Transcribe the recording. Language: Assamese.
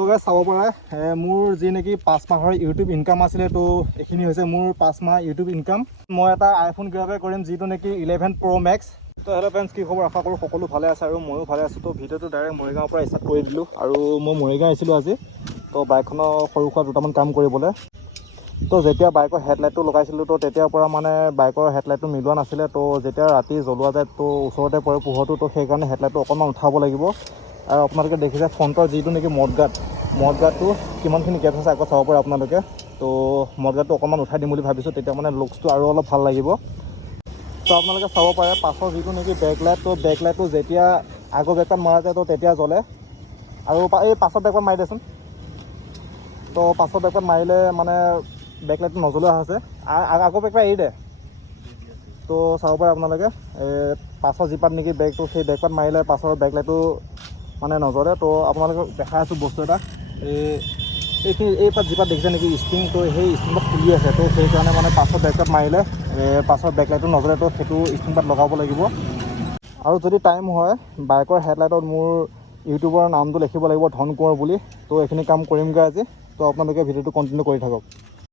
তো গাইজ চাব পাৰে মোৰ যি নেকি 5 মাহৰ ইউটিউব ইনকাম আছিলে, তো এইখিনি হৈছে মোৰ 5 মাহ ইউটিউব ইনকাম। মই এটা আইফোন গিভআৱে কৰিম যিটো নেকি 11 Pro Max। তো হেল্ল' ফ্ৰেণ্ডছ, কি খবৰ? আশা কৰোঁ সকলো ভালে আছে আৰু ময়ো ভালে আছোঁ। তো ভিডিঅ'টো ডাইৰেক্ট মৰিগাঁৱৰ পৰা ষ্টাৰ্ট কৰি দিলোঁ আৰু মই মৰিগাঁও আহিছিলোঁ আজি, তো বাইকখনৰ সৰু সুৰা দুটামান কাম কৰিবলৈ। তো যেতিয়া বাইকৰ হেডলাইটটো লগাইছিলোঁ, তো তেতিয়াৰ পৰা মানে বাইকৰ হেডলাইটটো মিলোৱা নাছিলে। তো যেতিয়া ৰাতি জ্বলোৱা যায়, তো ওচৰতে পৰে পোহৰটো, তো সেইকাৰণে হেডলাইটটো অকণমান উঠাব লাগিব। আৰু আপোনালোকে দেখিছে ফ্ৰণ্টৰ যিটো নেকি মডগাৰ্ডটো কিমানখিনি গেপ আছে আকৌ চাব পাৰে আপোনালোকে। তো মডগাৰ্ডটো অকণমান উঠাই দিম বুলি ভাবিছোঁ, তেতিয়া মানে লুকছটো আৰু অলপ ভাল লাগিব। তো আপোনালোকে চাব পাৰে পাছৰ যিটো নেকি বেকলাইট, তো বেকলাইটটো যেতিয়া আগৰ বেকলাইট মৰা যায় তো তেতিয়া জ্বলে। আৰু এই পাছৰ বেকলাইট মাৰি দেচোন। তো পাছৰ বেকলাইট মাৰিলে মানে বেকলাইটটো নজ্বলোৱা হৈছে। আগৰ বেকলাইট এৰি দে। তো চাব পাৰে আপোনালোকে পাছৰ যিপাত নেকি বেকটো, সেই বেকপাত মাৰিলে পাছৰ বেকলাইটটো মানে নজ্বলে। তো আপোনালোকক দেখাই আছোঁ বস্তু এটা। এই পাত যিপাত দেখিছে নেকি স্প্ৰিং, তো সেই স্প্ৰিংপাত খুলি আছে। তো সেইকাৰণে মানে পাছৰ বেকপাত মাৰিলে পাছৰ বেকলাইটটো নজ্বলে। তো সেইটো স্প্ৰিংপাত লগাব লাগিব। আৰু যদি টাইম হয় বাইকৰ হেডলাইটত মোৰ ইউটিউবৰ নামটো লিখিব লাগিব ধন কোঁৱৰ বুলি। তো এইখিনি কাম কৰিমগৈ আজি। তো আপোনালোকে ভিডিঅ'টো কণ্টিনিউ কৰি থাকক।